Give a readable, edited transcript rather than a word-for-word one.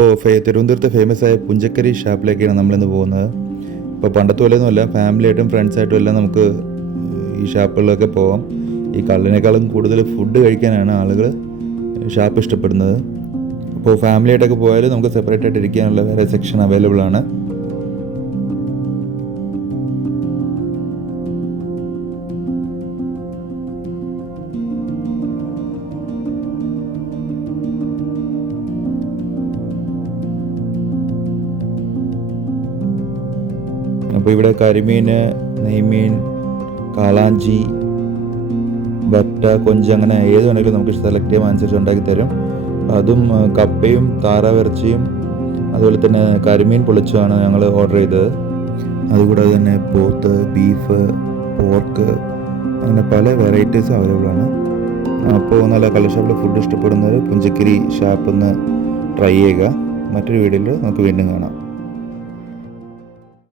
അപ്പോൾ തിരുവനന്തപുരത്തെ ഫേമസ് ആയ പുഞ്ചക്കരി ഷാപ്പിലേക്കാണ് നമ്മളിന്ന് പോകുന്നത്. ഇപ്പോൾ പണ്ടത്തെ പോലെയൊന്നുമല്ല, ഫാമിലിയായിട്ടും ഫ്രണ്ട്സായിട്ടും എല്ലാം നമുക്ക് ഈ ഷാപ്പുകളിലൊക്കെ പോവാം. ഈ കള്ളിനേക്കാളും കൂടുതൽ ഫുഡ് കഴിക്കാനാണ് ആളുകൾ ഷാപ്പ് ഇഷ്ടപ്പെടുന്നത്. അപ്പോൾ ഫാമിലിയായിട്ടൊക്കെ പോയാൽ നമുക്ക് സെപ്പറേറ്റ് ആയിട്ട് ഇരിക്കാനുള്ള വേറെ സെക്ഷൻ അവൈലബിൾ ആണ്. അപ്പോൾ ഇവിടെ കരിമീൻ, നെയ്മീൻ, കാളാഞ്ചി, വറ്റ, കൊഞ്ച് അങ്ങനെ ഏത് വേണമെങ്കിലും നമുക്ക് സെലക്ട് ചെയ്യാൻ അനുസരിച്ച് ഉണ്ടാക്കി തരും. അതും കപ്പയും താറാവിറച്ചിയും അതുപോലെ തന്നെ കരിമീൻ പൊളിച്ചുമാണ് ഞങ്ങൾ ഓർഡർ ചെയ്തത്. അതുകൂടാതെ തന്നെ പോത്ത്, ബീഫ്, പോർക്ക് അങ്ങനെ പല വെറൈറ്റീസ് അവൈലബിൾ ആണ്. അപ്പോൾ നല്ല കള്ള് ഷാപ്പിലെ ഫുഡ് ഇഷ്ടപ്പെടുന്നവർ പുഞ്ചക്കരി ഷാപ്പ് ഒന്ന് ട്രൈ ചെയ്യുക. മറ്റൊരു വീഡിയോയിൽ നമുക്ക് വീണ്ടും കാണാം.